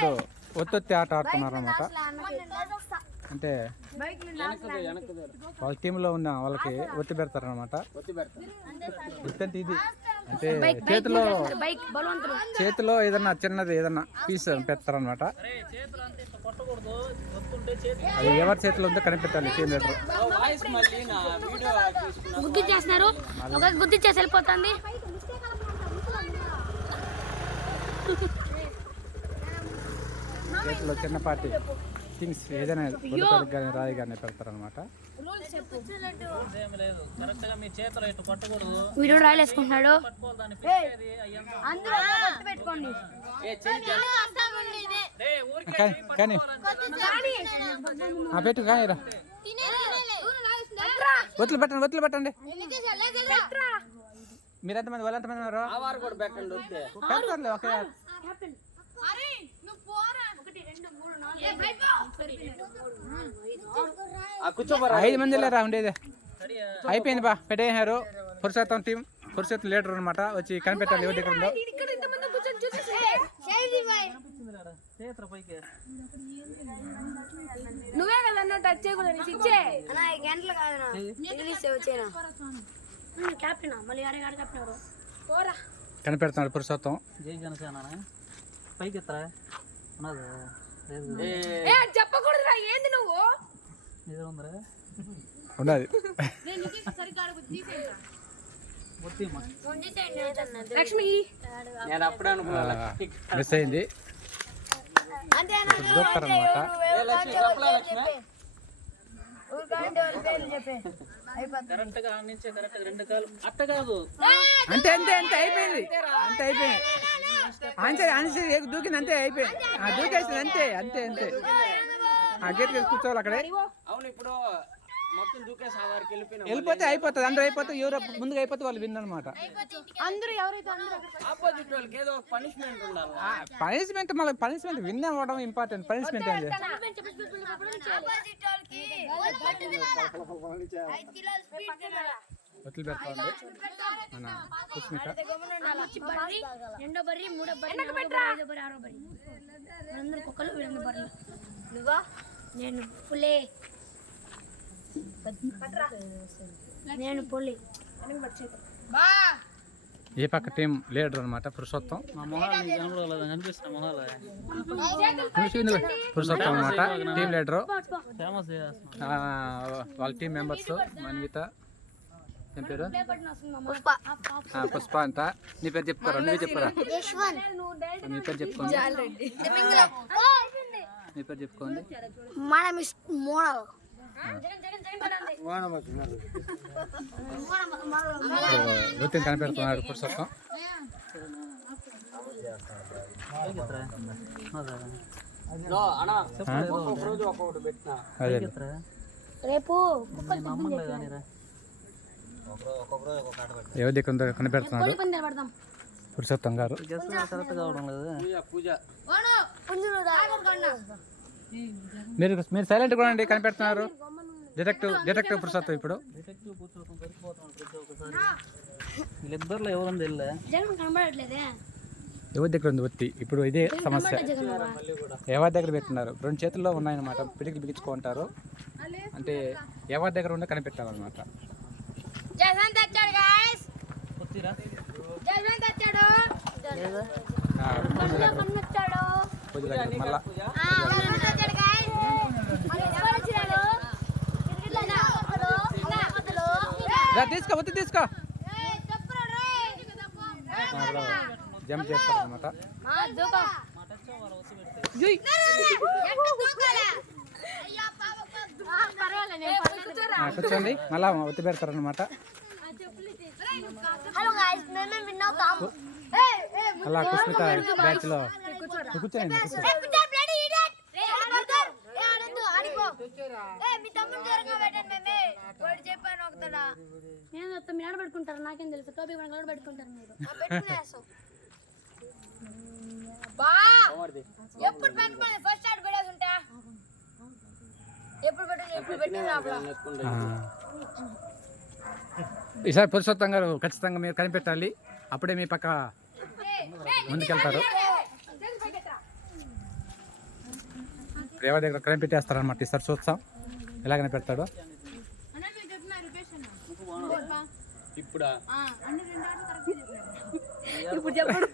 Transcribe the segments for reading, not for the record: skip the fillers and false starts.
ఇప్పుడు ఒత్తి ఆట ఆడుతున్నారు అనమాట. అంటే వాళ్ళ టీంలో ఉన్న వాళ్ళకి ఒత్తి పెడతారనమాట. ఒత్తంటే ఇది అంటే చేతిలో ఏదన్నా చిన్నది ఏదన్నా పీస్ పెడతారనమాట. అది ఎవరి చేతిలో ఉందో కనిపెట్టాలి టీం లీడర్. గుర్తించేస్తున్నారు, గుర్తించేసి వెళ్ళిపోతుంది. చేతిలో చిన్నపాటి థింగ్స్ ఏదైనా కానీ రాయి కానీ పెడతారనమాట. వీడు రాయలు వేసుకుంటున్నాడు. కానీ పెట్టు కానీ రా ఒత్తులు పెట్టండి. మీరు ఎంతమంది వాళ్ళు ఎంతమంది ఉన్నారు? పెడతారులే ఓకే. 5 మంది లేరా ఉండేది. అయిపోయింది బా పెట్టేసారు. పురుషోత్తం టీం, పురుషోత్తం లీడర్ అనమాట. వచ్చి కనిపెట్టాలి ఎవరి దగ్గర ఉందో. నువ్వే కదా టచ్ చేయకూడదు. కనిపెడుతున్నాడు పురుషోత్తం. చెప్పకూడదురా ఏంది నువ్వు ఉండదు. లక్ష్మి మిస్ అయింది. దూకుతారనమాట. అంతే అయిపోయింది. దూకింది అంతే అయిపోయింది. దూకేసింది అంతే. గేట్ కూర్చోవాలి అక్కడే. వెళ్ళిపోతే అయిపోతుంది. అందరూ అయిపోతే ఎవరు ముందుగా అయిపోతే వాళ్ళు విన్ అనమాట. పనిష్మెంట్ మళ్ళీ పనిష్మెంట్ విన్ అవ్వడం ఇంపార్టెంట్. పనిష్మెంట్ ఏం వదిలి పెడతా మన కుస్మిత. ఏ పక్క టీం లీడర్ అనమాట పురుషోత్తం. పురుషోత్తం అనమాట టీం లీడరు. వాళ్ళ టీం మెంబర్స్ మన్విత, ఏం పేరు? పుష్ప అంట. నీ పేరు చెప్పుకోరా? నువ్వే చెప్పురా. నీ పేరు చెప్పుకోండి. వృత్తిని కనిపెడుతున్నాడు పురుషోత్తం. ఎవరి దగ్గర కనిపెడుతున్నాడు పురుషోత్తం గారు. మీరు సైలెంట్ కూడా అండి. కనిపెడుతున్నారు డిటెక్టివ్ పురుషోత్తం. ఇప్పుడు ఎవరి దగ్గర ఉంది ఒత్తి? ఇప్పుడు ఇదే సమస్య. ఎవరి దగ్గర పెట్టున్నారు? 2 చేతుల్లో ఉన్నాయన్నమాట. పిడికి బిగించుకుంటారు. అంటే ఎవరి దగ్గర ఉందో కనిపెట్టాలన్నమాట. తీసుకో ఒత్తి తీసుకో. జంప్ చేస్తారు అనమాట. కూర్చోండి. మళ్ళా ఒత్తి పెడతారు అనమాట. అలా కుస్మిత బ్యాచ్ లో కూర్చోండి. నేను పెట్టుకుంటారు. నాకేం తెలుసు? టోపీ పెట్టుకుంటారు మీరు. ఎప్పుడు ఫస్ట్ స్టార్ట్ పెట్టేది ఉంటా. ఈసారి పురుషోత్తం గారు ఖచ్చితంగా మీరు కనిపెట్టాలి. అప్పుడే మీ పక్క ముందుకెళ్తారు. ఎవరి దగ్గర కనిపెట్టేస్తారనమాట. ఈసారి చూస్తాం ఎలా కనిపెడతాడో. ఇప్పుడు చెప్పడు.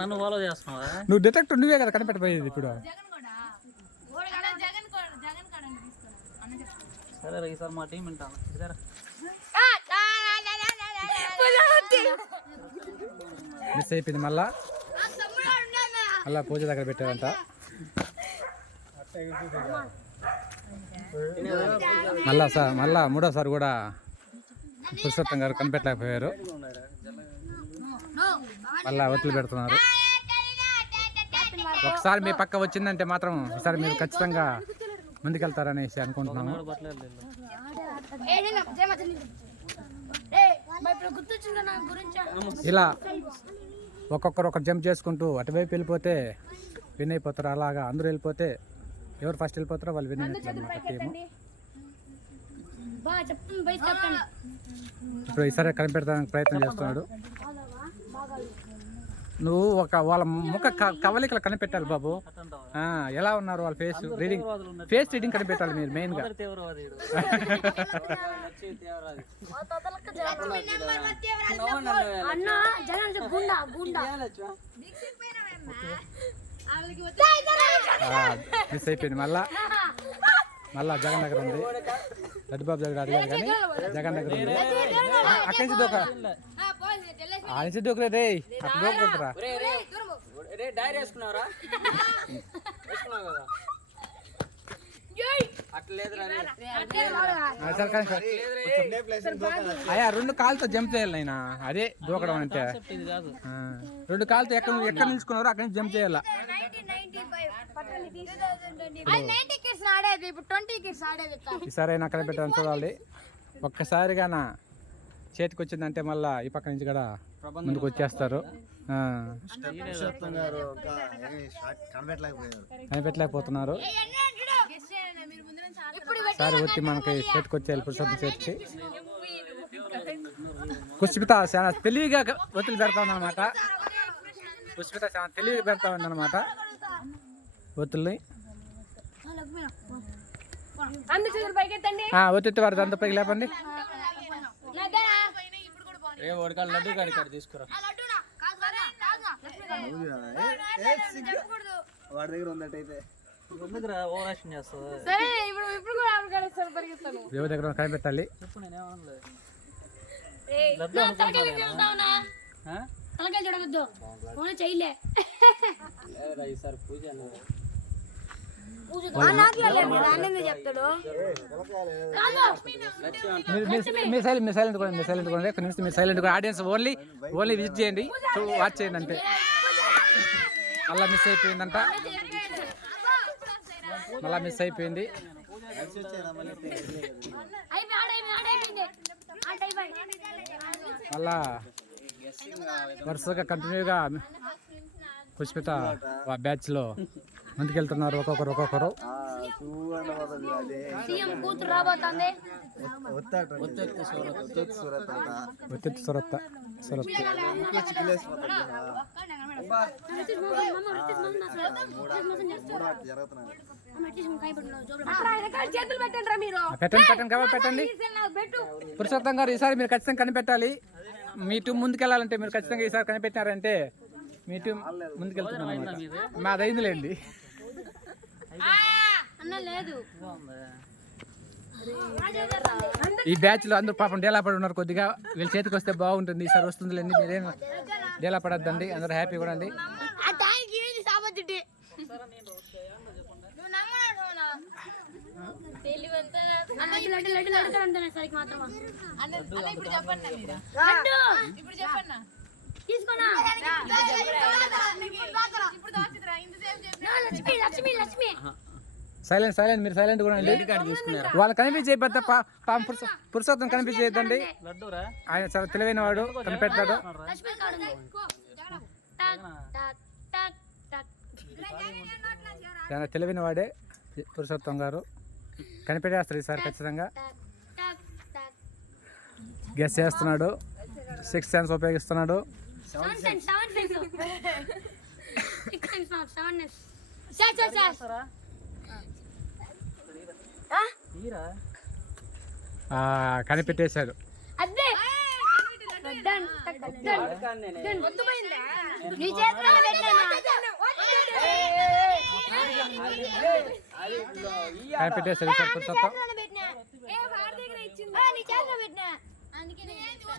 నన్ను ఫాలో చేస్తున్నావా? నువ్వు డిటెక్టివ్, నువ్వే కదా కనిపెట్టబోయేది ఇప్పుడు. సరే ఈసారి మా టీం వింటాను. మిస్ అయిపోయింది. మళ్ళా పూజ దగ్గర పెట్టారంట. మళ్ళా మూడోసారి కూడా పురుషోత్తం గారు కనిపెట్టలేకపోయారు. మళ్ళా ఒత్తులు పెడుతున్నారు. ఒకసారి మీ పక్క వచ్చిందంటే మాత్రం ఈసారి మీరు ఖచ్చితంగా ముందుకెళ్తారనేసి అనుకుంటున్నాము. ఇలా ఒక్కొక్కరు ఒక జంప్ చేసుకుంటూ అటువైపు వెళ్ళిపోతే విన్ అయిపోతారు. అలాగా అందరూ వెళ్ళిపోతే ఎవరు ఫస్ట్ వెళ్ళిపోతారో వాళ్ళు విన్ అయినట్లు అన్నమాట టీము. ఇప్పుడు ఈసారి కనిపెడతానికి ప్రయత్నం చేస్తున్నాడు. నువ్వు వాళ్ళ ముఖ కవలికలు కనిపెట్టాలి బాబు. ఎలా ఉన్నారు వాళ్ళ ఫేస్ రీడింగ్ కనిపెట్టాలి మీరు మెయిన్గా. మిస్ అయిపోయింది. మళ్ళా జగన్ దగ్గర ఉంది. రెడ్డిబాబు దగ్గర అడిగారు కానీ జగన్ దగ్గర ఉంది. అక్కడి నుంచి దూక నుంచి దూకలే రే, అక్కడ దూకుంటారా? అయ్యా 2 కాళ్ళతో జంప్ చేయాలి అయినా, అదే దూకడం అంటే. 2 కాళ్ళతో ఎక్కడ నిలుచుకున్నారో అక్కడి నుంచి జంప్ చేయాలా. ఈసారి అయినా కనిపెట్టాలని చూడాలి. ఒక్కసారిగా నా చేతికి వచ్చిందంటే మళ్ళా ఈ పక్క నుంచి కూడా ముందుకు వచ్చేస్తారు. కనిపెట్టలేకపోతున్నారు. ఈసారి వచ్చి మనకి చేతికి వచ్చేయాలి. పురుషోత్తం చేతికి పుష్పిత చాలా తెలివిగా ఒత్తులు పెడతా ఉందన్నమాట. పుష్పిత చాలా తెలివిగా పెడతా ఉందన్నమాట ఒత్తుల్ని. ఒత్తి వారు అంత పైకి లేపండి. లడ్డు కాడి తీసుకురా. వాడి దగ్గర ఉందటైతే ఓవరాక్షన్ చేస్తావు. ఎవరి దగ్గర కనిపెట్టాలి. చెప్పు నేనేమనలేదు. ఈసారి పూజ మీరు సైలెంట్ కూడా ఆడియన్స్ ఓన్లీ విజిట్ చేయండి, వాచ్ చేయండి అంతే. మళ్ళీ మిస్ అయిపోయిందంట. మళ్ళా వరుసగా కంటిన్యూగా పుష్పిత బ్యాచ్లో ముందుకెళ్తున్నారు ఒక్కొక్కరు. పెట్టండి. పురుషోత్తం గారు ఈసారి మీరు ఖచ్చితంగా కనిపెట్టాలి. మీ టీం ముందుకెళ్ళాలంటే మీరు ఖచ్చితంగా ఈసారి కనిపెట్టారంటే మీ టీం ముందుకెళ్తున్నాం. మాది అయిందిలేండి. ఈ బ్యాచ్ లో అందరూ పాపం డేలా పడి ఉన్నారు. కొద్దిగా వీళ్ళ చేతికి వస్తే బాగుంటుంది. ఈసారి వస్తుందిలేండి. మీరేం డేలా పడద్దండి. అందరూ హ్యాపీ కూడా అండి. సైలెంట్ మీరు సైలెంట్ కూడా వాళ్ళు కనిపించేయద్దు తప్ప పురుషోత్తం కనిపించేయద్దండి. ఆయన చాలా తెలివైన వాడు, కనిపెట్టాడు. చాలా తెలివైన వాడే పురుషోత్తం గారు. కనిపెట్టేస్తారు ఈసారి ఖచ్చితంగా. గెస్ చేస్తున్నాడు, 6 సెన్స్ ఉపయోగిస్తున్నాడు. కనిపెట్టేశాడు. కనిపెట్టేశాడు ఈసారి పురుషోత్తం.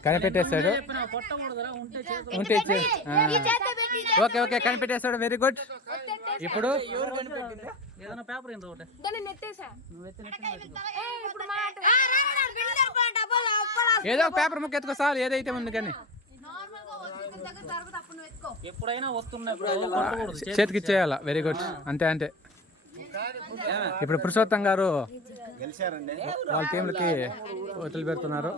కనిపెట్టేశాడు. ఉంటే ఓకే ఓకే కనిపెట్టేశాడు. Very good. ఇప్పుడు ఏదైనా పేపర్ ఏంటో ఒకటి ఏదో పేపర్ ముక్క ఎత్తుకో సార్, ఏదైతే ఉంది కానీ ఎప్పుడైనా వస్తున్నాయి. చేతికి ఇచ్చేయాల. Very good. అంతే అంతే. ఇప్పుడు పురుషోత్తం గారు వాళ్ళ టీంలకి వదిలి పెడుతున్నారు.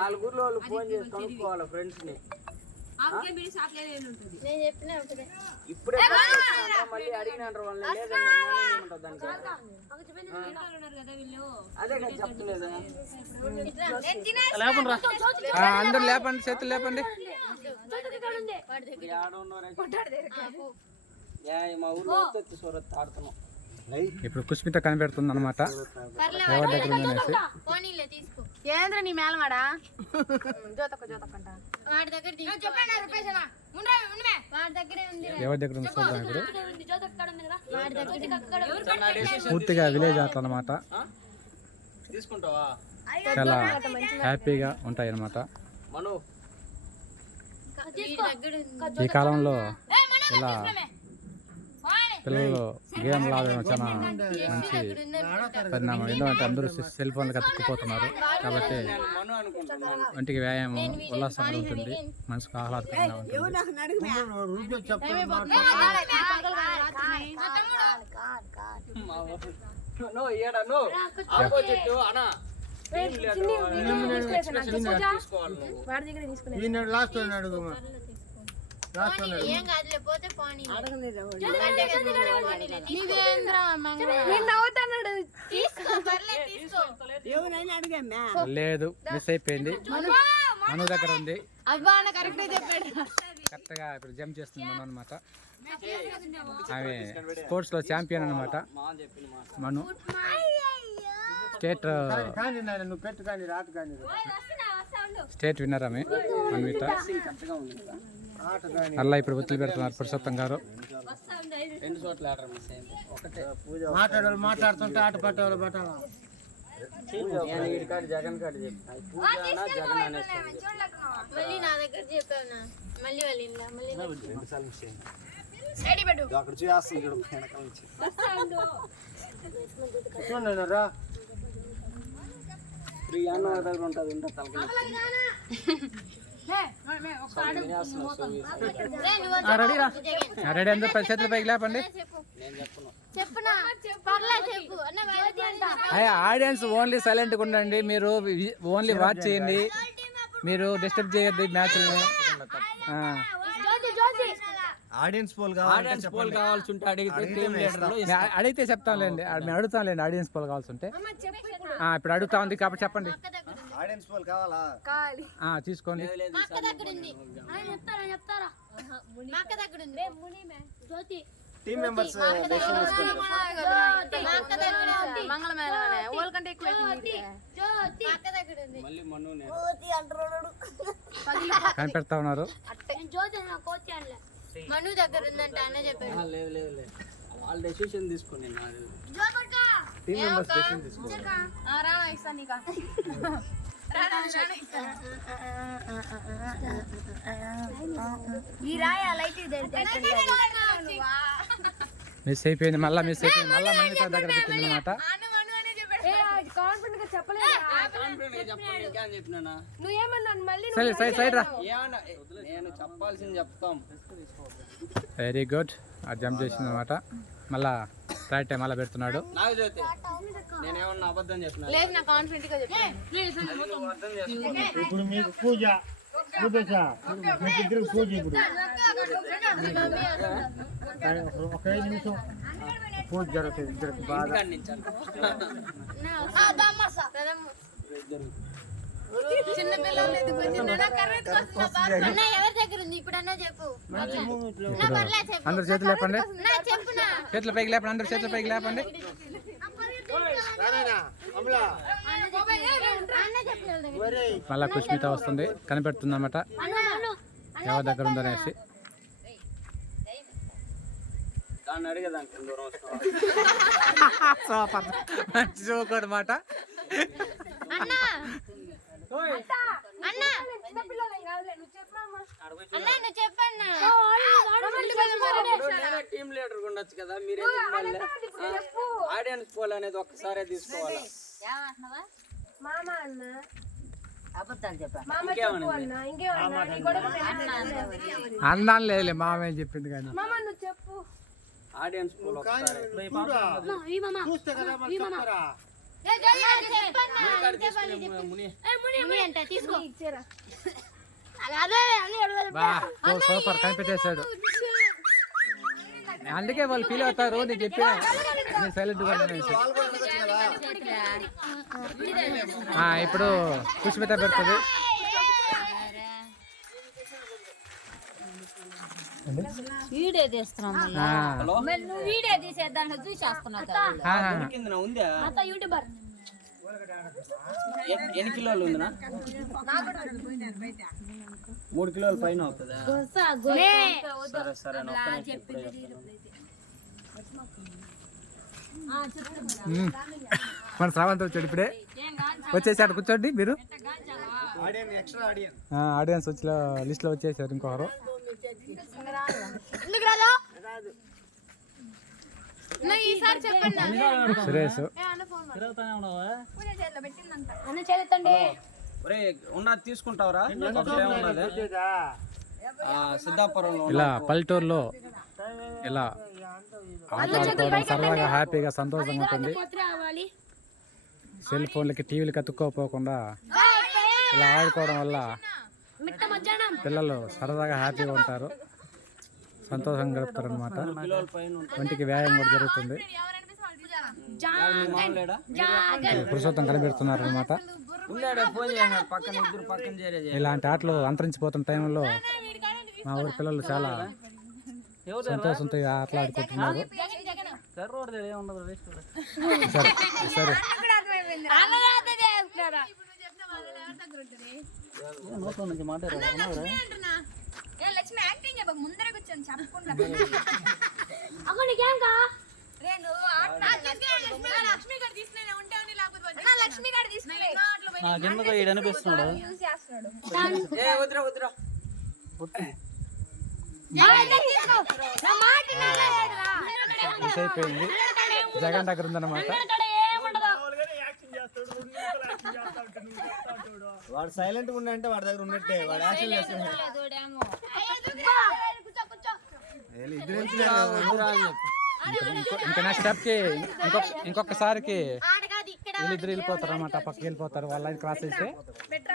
నాలుగురు వాళ్ళు ఫోన్ చేసి కనుక్కోవాలి ఫ్రెండ్స్ ని. ఇప్పుడే మళ్ళీ అడిగినారు వాళ్ళని. అదే చెప్పలేదా? అందరూ లేపండి, చేతులు లేపండి. మా ఊర్లో వచ్చి సూరత్ ఆడుతున్నాం. ఇప్పుడు కుస్మిత కనిపెడుతుంది అనమాట ఎవరి దగ్గర ఉందనేసి. ఏంద్ర నీ మేలమాడా ఎవరి దగ్గర ఉంది చూద్దాం. ఇప్పుడు పూర్తిగా విలేజ్ ఆటలు అనమాట. తీసుకుంటావా? చాలా హ్యాపీగా ఉంటాయి అన్నమాట. ఈ కాలంలో ఇలా పిల్లలు గేమ్లు ఆడడం చాలా మంచి పరిణామం. ఎందుకంటే అందరూ సెల్ ఫోన్లకు అతుక్కుపోతున్నారు కాబట్టి ఒంటికి వ్యాయామం, ఉల్లాసం ఉంటుంది, మనసుకు ఆహ్లాదకరంగా ఉంటుంది. లేదు, మిస్ అయిపోయింది. మను దగ్గర ఉంది. కరెక్ట్ గా ఇప్పుడు జంప్ చేస్తుంది మను అనమాట. ఆమె స్పోర్ట్స్ లో ఛాంపియన్ అనమాట. మను స్టేట్ విన్నర్ ఆమె అన్విత. అలా ఇప్పుడు ఒత్తిడి పెడుతున్నారు పురుషోత్తం గారు. మాట్లాడుతుంటే ఆట పట్టేవాళ్ళు పట్టాలా. జగన్ కాడి రెడీ అందరూ 10 చేతుల పైకి లేపండి. ఆడియన్స్ ఓన్లీ సైలెంట్గా ఉండండి. మీరు ఓన్లీ వాచ్ చేయండి. మీరు డిస్టర్బ్ చేయొద్దు మ్యాచ్ని. ఆడియన్స్ పోల్ కావాల్సి ఉంటే అడిగితే చెప్తాంలేండి. మేము అడుగుతాంలేండి ఆడియన్స్ పోల్ కావాల్సి ఉంటే. ఇప్పుడు అడుగుతా ఉంది కాబట్టి చెప్పండి. ఆడియన్స్ పోల్ కావాలా? తీసుకోండి. టీమ్ మెంబర్స్ కనిపెడతా ఉన్నారు. మను దగ్గర ఉందంటే అన్న చెప్పాడు. లేదు వాళ్ళు డెసిషన్ తీసుకుని టీమ్ మెంబర్స్ డెసిషన్ తీసుకోవాలి. మిస్ అయిపోయింది. మళ్ళీ మిస్ అయిపోయింది. మళ్ళీ మనిషి దగ్గర పెట్టింది అనమాట. నేను చెప్పాల్సింది చెప్తాం. Very good. జంప్ చేసింది అనమాట. మళ్ళా రైట్ టైం అలా పెడుతున్నాడు. నాకు జ్యోతి నేనేమన్నా అబద్ధం చెప్పినా లేదు నా కాన్ఫిడెంట్ గా చెప్పాను. నువ్వు అర్థం చేసుకో. ఇప్పుడు మీకు పూజ చూపించా మీకు ఇద్దరికి పూజ ఇప్పుడు ఒక 5 నిమిషం పూజ జరుగుతుంది ఇద్దరికి బాగా ఇంటికాడ నుంచి అన్న. చిన్న పిల్లలు ఎందుకు వచ్చిందా? అన్న ఎవరి దగ్గర ఉంది ఇప్పుడు అన్న చెప్పు. నా పర్లేదు చెప్పు. అందరు చేతులు లేపండి, నా చెప్పునా చేతుల పైకి లేపండి, అందరు చేతుల పైకి లేపండి. అన్న చెప్పలేదు. మళ్ళా పుష్పిత వస్తుంది, కనిపెడుతుంది అన్నమాట ఎవరి దగ్గర ఉందనేసి. దాన్ని అడిగేదానికి దూరం వస్తావా? సూపర్, మంచి జోక్ అన్నమాట. అన్న అన్న నువ్వు చెప్పన్నా. నేనే టీమ్ లీడర్ ఉండొచ్చు కదా, మీరే ఆడియన్స్ పోల్ అనేది ఒక్కసారే తీసుకోవాలా? అన్నాను లేదులే మామేం చెప్పింది కానీ. ఆడియన్స్ పోల్ ఒకసారి చూస్తే కదా మరి చెప్తారా ముని బా సూపర్ కనిపెట్టేశాడు. అందుకే వాళ్ళు ఫీల్ అవుతారు, నీకు చెప్పిన సైలెంట్ గా అనేసి. ఇప్పుడు పుష్పిత పెడుతుంది. వీడియో తీస్తున్నాం. నువ్వు వీడియో తీసేద్దాం చూసేస్తున్నావు. కింద ఉందా? యూట్యూబర్ ఎన్ని కిలోలు ఉందినా? 3 కిలోల పైన అవుతుందా? సరే సరే మన శ్రావంత్ వచ్చాడు ఇప్పుడే, వచ్చేసాడు. కూర్చోండి మీరు. ఆడియన్స్ వచ్చి లిస్ట్ లో వచ్చేసారు. ఇంకొకరు సురేష్. ఉన్నది తీసుకుంటావరా? సిద్ధాపురంలో ఇలా పల్లెటూరులో ఇలా ఆటలాడుకోవడం సరదాగా హ్యాపీగా సంతోషంగా ఉంటుంది. సెల్ ఫోన్లకి టీవీలకి అతుక్కోపోకుండా ఇలా ఆడుకోవడం వల్ల పిల్లలు సరదాగా హ్యాపీగా ఉంటారు, సంతోషంగా గడుపుతారు అనమాట. ఒంటికి వ్యాయామం కూడా జరుగుతుంది. పురుషోత్తం కనిపెడుతున్నారు అనమాట. ఇలాంటి ఆటలు అంతరించిపోతున్న టైంలో మా ఊరి పిల్లలు చాలా సంతోషంతో ఈ ఆటలు ఆడుకుంటున్నారు. సరే సరే అనిపిస్తున్నాడు. అయిపోయింది. జగన్ దగ్గర ఉందన్నమాట. వాడు సైలెంట్ గా ఉన్నాయంటే వాడి దగ్గర ఉన్నట్టే, వాడు యాక్షన్ చేస్తున్నాడు. ఇంకా నెక్స్ట్ స్టెప్ కి ఇంకొకసారికి వీళ్ళిద్దరు వెళ్ళిపోతారు అనమాట. పక్కకి వెళ్ళిపోతారు. వాళ్ళ లైన్ క్రాస్ అయితే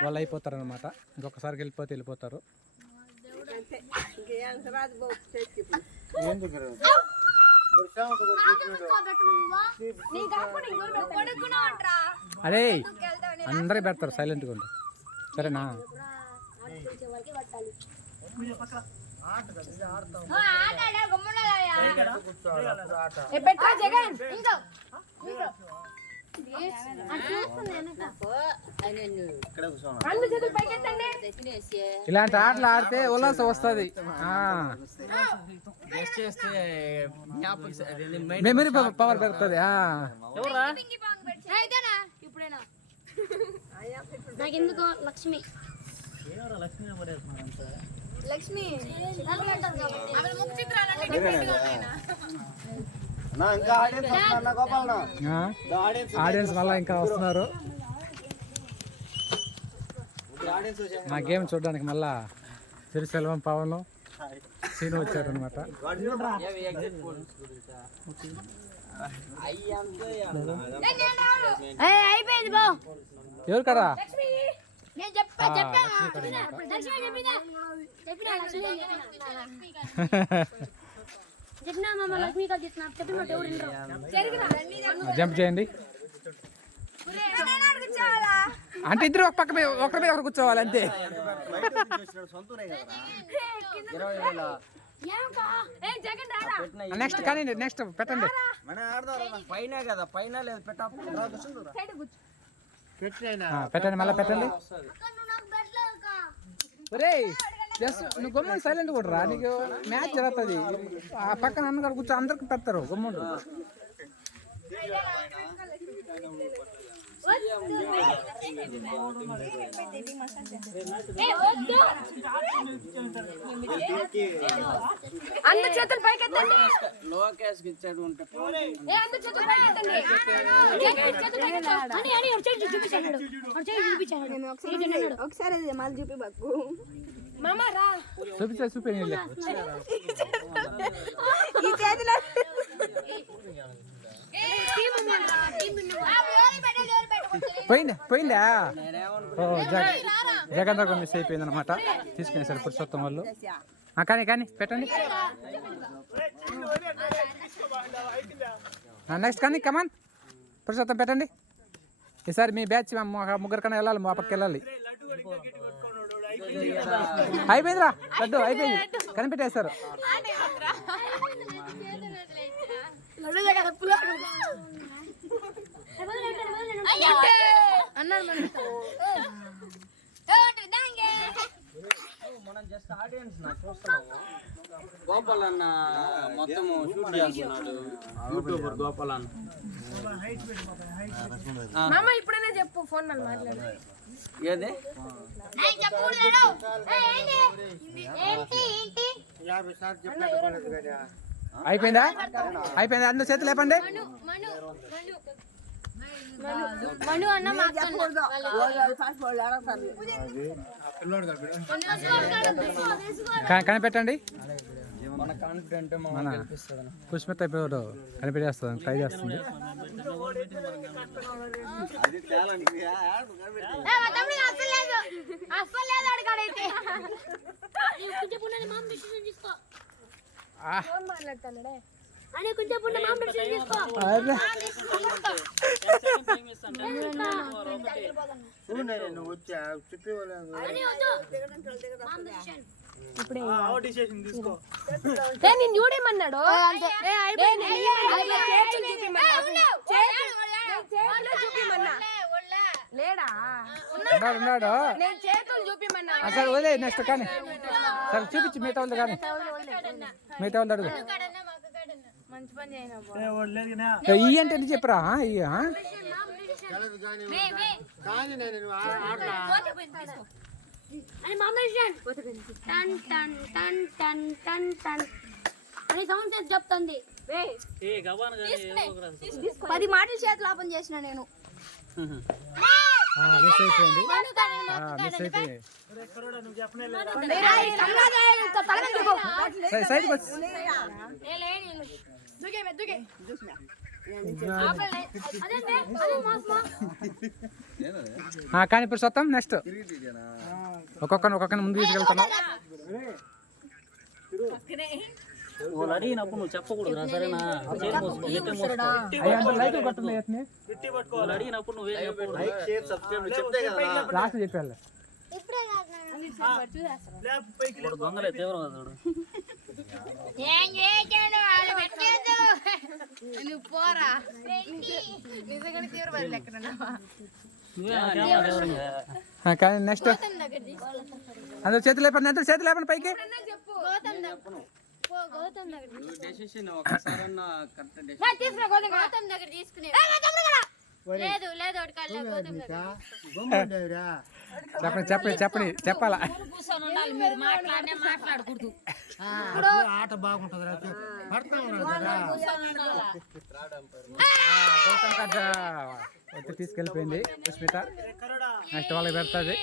వాళ్ళు అయిపోతారు అనమాట. ఇంకొకసారికి వెళ్ళిపోతారు. అదే అందరికి పెడతారు, సైలెంట్గా ఉంటారు. సరేనా? ఇలాంటి ఆటలు ఆడితే ఉల్లాసం వస్తుంది. మెమరీ పవర్ పెరుగుతుంది. నాకెందుకో లక్ష్మి ఆడియన్స్ మళ్ళీ ఇంకా వస్తున్నారు. మా గేమ్ చూడడానికి మళ్ళా తిరుసెల్వం, పవన్, సీను వచ్చారు అనమాట. అయిపోయింది బా. ఎవరు కదా నేను చెప్పా జంప్ చేయండి అంటే ఇద్దరు ఒక పక్క మీద ఒకరి మీద ఒకరు కూర్చోవాలి అంతే. నెక్స్ట్ కానీ నెక్స్ట్ పెట్టండి. పైన కదా పైన లేదు పెట్టండి మళ్ళీ పెట్టండి. ఒరే నువ్వు గమ్ముడు సైలెంట్ కూడా రా, నీకు మ్యాచ్ జరుగుతుంది. ఆ పక్కన అన్నగారు కూర్చో అందరికి పెడతారు గమ్ముడు. అందరు చేతులు పైకెత్తండి. లోకేష్ ఇచ్చాడు ఉంటే అందరు చేతులు పైకెత్తండి. ఒకసారి మళ్ళీ చూపి బాకు మామా రా చూపించే ఈ చేతిలో పోయిందా జగన్ దగ్గర మిస్ అయిపోయింది అనమాట. తీసుకునేసారు పురుషోత్తం వాళ్ళు. కానీ పెట్టండి నెక్స్ట్ కానీ కమాన్ పురుషోత్తం పెట్టండి. ఈసారి మీ బ్యాచ్ ముగ్గురు కన్నా వెళ్ళాలి, మా పక్క వెళ్ళాలి. అయిపోయిందిరా లడ్డు అయిపోయింది కనిపెట్టేస్తారు. మనం జస్ట్ ఆడియన్స్ చూస్తున్నాము. గోపాల్ అన్న మొత్తం షూట్ చేస్తున్నాడు, యూట్యూబర్ గోపాల్ అన్న. మామ ఇప్పుడైనా చెప్పు ఫోన్ నన్ను మాట్లాడు. ఏది అయిపోయిందా అందరూ చేతులు లేపండి. మను అన్న కనిపెట్టండి. మన కాన్ఫిడెంట్ మన పుష్పత ఇప్పుడు కనిపెట్టేస్తుంది, ట్రై చేస్తుంది. నువ్వు వచ్చా చెప్పి నేను చూడమన్నాడు. లేడా ఉన్నాడు నేను చేతులు చూపిమన్నా. అసలు వదిలే నెక్స్ట్ కానీ సరే చూపించి మిగతా వాళ్ళు కానీ మిగతా వాళ్ళు అడుగు. మంచి పని చేయను. ఈ అంటే చెప్పరా కానీ నేను అని మామేషన్ టన్ టన్ టన్ టన్ టన్ టన్ అని సౌండ్ చేసి చెప్తుంది. 10 మాటలు చేతులు ఓపెన్ చేసిన నేను. మిస్ అయిపోయింది మిస్ అయిపోయింది. సైడ్కి వచ్చి కానీ ఇప్పుడు సొత్తం నెక్స్ట్ ఒక్కొక్కరిని ముందు తీసుకెళ్తున్నాం. అడిగినప్పుడు నువ్వు చెప్పకూడదు సరేనా? లైట్ కొట్టండి అడిగినప్పుడు నువ్వే లాస్ట్ చెప్పాలి. దొంగలే తీవ్రం చూడు. నువ్వు పోరా నిజంగానే తీవ్రవాదులు ఎక్కడ కానీ నెక్స్ట్ అందరూ చేతులు లేపండి, అందరూ చేతులు లేపండి పైకి. డెసిషన్ ఒకసారన్నా కరెక్ట్ గౌతమ్ దగ్గర తీసుకునే లేదు లేదు చెప్పండి చెప్పాలా? మాట్లాడకూడదు. ఆట బాగుంటుంది పడతా గౌతమ్ కథ వచ్చి తీసుకెళ్ళిపోయింది పుష్మిత. నెక్స్ట్ వాళ్ళకి పెడుతుంది.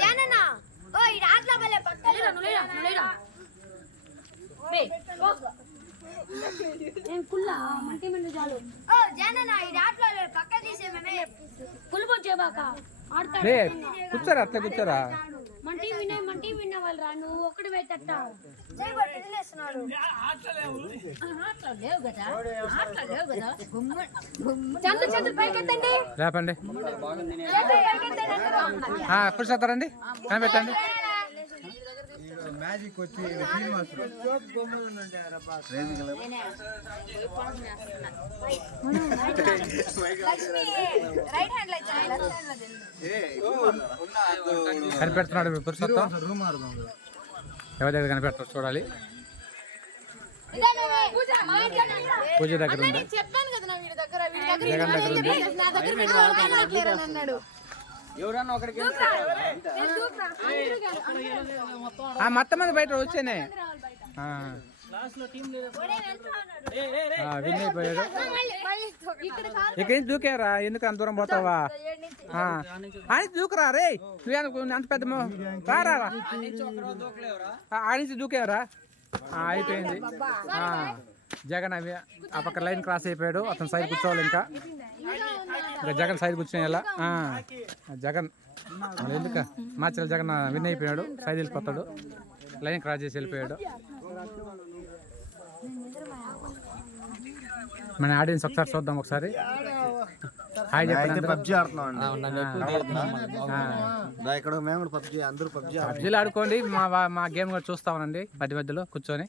జానన్నా ఓ ఈ రాట్ల బలే పక్కన ఏం కుల్లా మంటి మండి చాలు ఓ జానన్నా ఈ రాట్ల పక్క తీసే మేమే పులుపు చేబాక ఆడతా రే కూర్చోరా, అట్లా కూర్చోరా. మంటి విన్న వాళ్ళు రా నువ్వు ఒక్కడి పెట్టట చేయబట్టి వదిలేస్తున్నాడు ఆట్ల లేవు కదా చంద్ర పైకెత్తండి లేపండి. పురుషోత్తరండి కనిపెట్టండి. మ్యాజిక్ వచ్చి రైట్ హ్యాండ్ లైక్ కనిపెడుతున్నాడు పురుషోత్తం. ఎవరి దగ్గర కనిపెడతాడు చూడాలి. పూజ దగ్గర ఉంది, చెప్పాను కదా నా వీడి దగ్గర జగన్ దగ్గర ఉంది. నా దగ్గర పెట్టుకోవాలని అన్నాడు ఎవరన్నా ఒకరికి మొత్తం మంది బయట వచ్చానే. విన్ అయిపోయాడు. ఇక్కడి నుంచి దూకేరా, ఎందుకు అంత దూరం పోతావా? ఆయన దూకరా రే, నువ్వు అంత పెద్ద రారా, ఆడి నుంచి దూకేవరా. అయిపోయింది. జగన్ అవి ఆ పక్క లైన్ క్రాస్ అయిపోయాడు. అతను సైడ్ కూర్చోవాలి. ఇంకా జగన్ సైడ్ కూర్చొని జగన్ ఎందుకు మాచల జగన్ విన్ అయిపోయాడు. సైడ్ వెళ్ళిపోతాడు, లైన్ క్రాస్ చేసి వెళ్ళిపోయాడు. మన ఆడియన్స్ ఒకసారి చూద్దాం. ఒకసారి హాయ్ చెప్పండి. పబ్జీ ఆడుతున్నాం. ఇక్కడ మేము కూడా పబ్జీ, అందరూ పబ్జీలు ఆడుకోండి. మా గేమ్ కూడా చూస్తా ఉండండి మధ్య మధ్యలో కూర్చొని.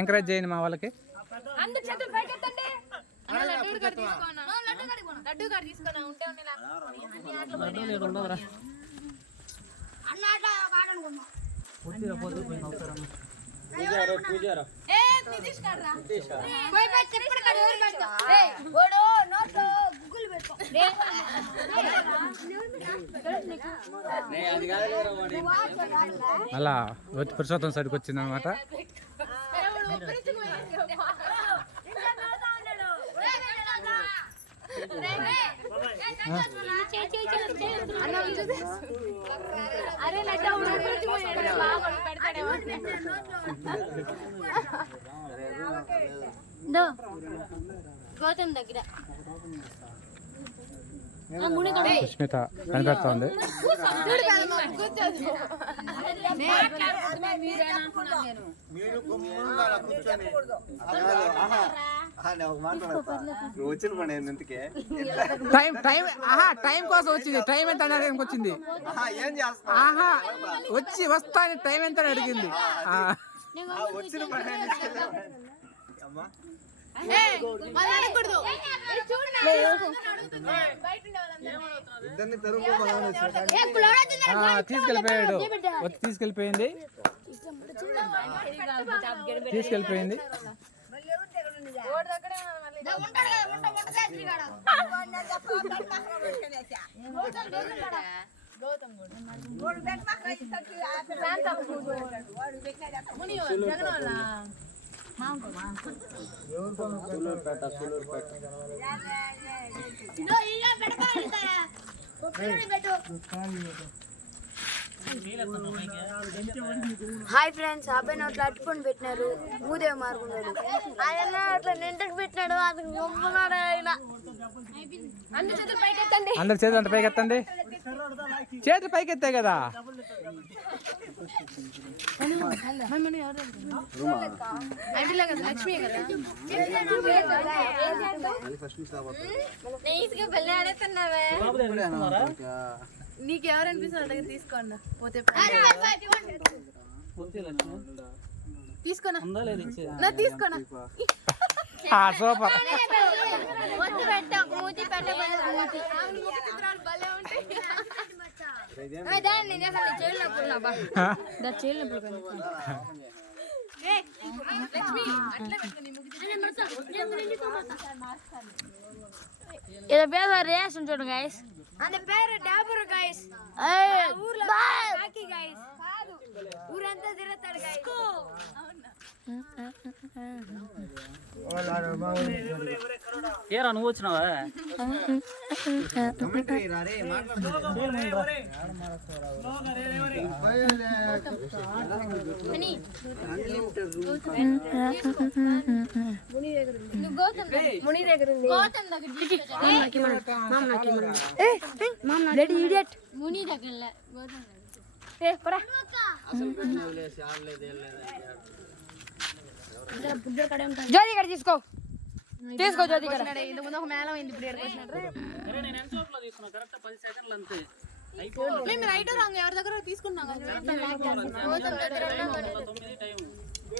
ఎంకరేజ్ చేయండి మా వాళ్ళకి. అలా పురుషోత్తం సైడ్కి వచ్చింది అనమాట. గౌతమ్ దగ్గర సుష్మిత కనిపెడతా ఉంది. వచ్చిన పని ఎందుకే టైం కోసం వచ్చింది. టైం ఎంత అడగడానికి వచ్చింది. ఏం చేస్తా ఆహా వస్తా టైం ఎంత అడిగింది. వచ్చిన పని ఇద్దరిని తీసుకెళ్ళిపోయాడు. తీసుకెళ్ళిపోయింది. హాయ్ ఫ్రెండ్స్, అబ్బాయి నోట్లో అట్టుకొని పెట్టినారు. మూదేవి మారుకున్నాడు. ఆయన అట్లా నింటకు పెట్టినాడు. అది గొప్పనాడు. ఆయన అందరి చేతులు పైకెత్తండి. అందరి చేతులు అంత పైకెత్తండి. చేతులు పైకెత్తాయి కదా. లక్ష్మి కదా పెళ్ళి ఆడుతున్నావే. నీకు ఎవరు అనిపిస్తుంది తీసుకోండి. పోతే తీసుకోనా తీసుకోనా సూపర్. ఇది పేరు రియాక్షన్ చూడండి గైస్. அந்த பேரு டாபர் गाइस. ஊர்ல காக்கி गाइस. ఊరంతా తిరుగుతాడు गाइस. ఏరా నువ్వు వచ్చినావా? జ్యోతి ఇక్కడ తీసుకో జ్యోతి ఇక్కడ ఇంతకుముందు ఒక మేళం అయింది ఇప్పుడు నేను ఎంత చోట్ల తీసుకున్నా కరెక్ట్ 10 సెకండ్లు అంతే. మేము రైట్ రాంగ్ ఎవరి దగ్గర తీసుకున్నాం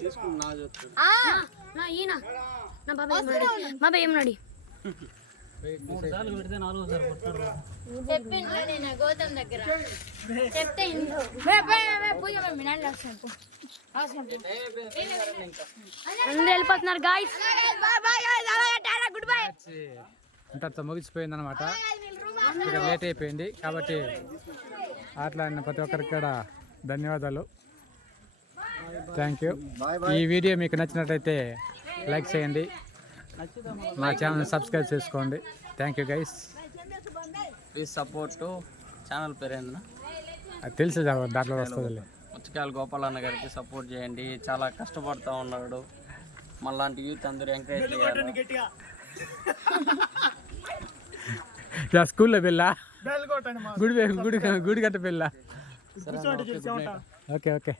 తీసుకున్నా చెప్తాను. ఈయన నా బాబాయ్ ఏమన్నాడు 3 సార్లు పెడితే 4వ సారి కొట్టారు. అందరూ వెళ్ళిపోతున్నారు గాయ్స్. Good bye. ఇంతటితో ముగిసిపోయింది అనమాట. ఇక్కడ లేట్ అయిపోయింది కాబట్టి ఆటలాడిన ప్రతి ఒక్కరికి కూడా ధన్యవాదాలు. Thank you. ఈ వీడియో మీకు నచ్చినట్లయితే లైక్ చేయండి, మా ఛానల్ సబ్స్క్రైబ్ చేసుకోండి. Thank you guys. Please support to channel పేరేంద్ర, అది తెలిసి దాంట్లో వస్తుంది. ముచ్చకాయల గోపాల్ అన్న గారికి సపోర్ట్ చేయండి. చాలా కష్టపడుతూ ఉన్నాడు. మళ్ళాంటి యూత్ అందరూ ఎంకరేజ్ చేయాలి. స్కూల్లో వెళ్ళా గుడి గట్ట వెళ్ళా. Okay okay.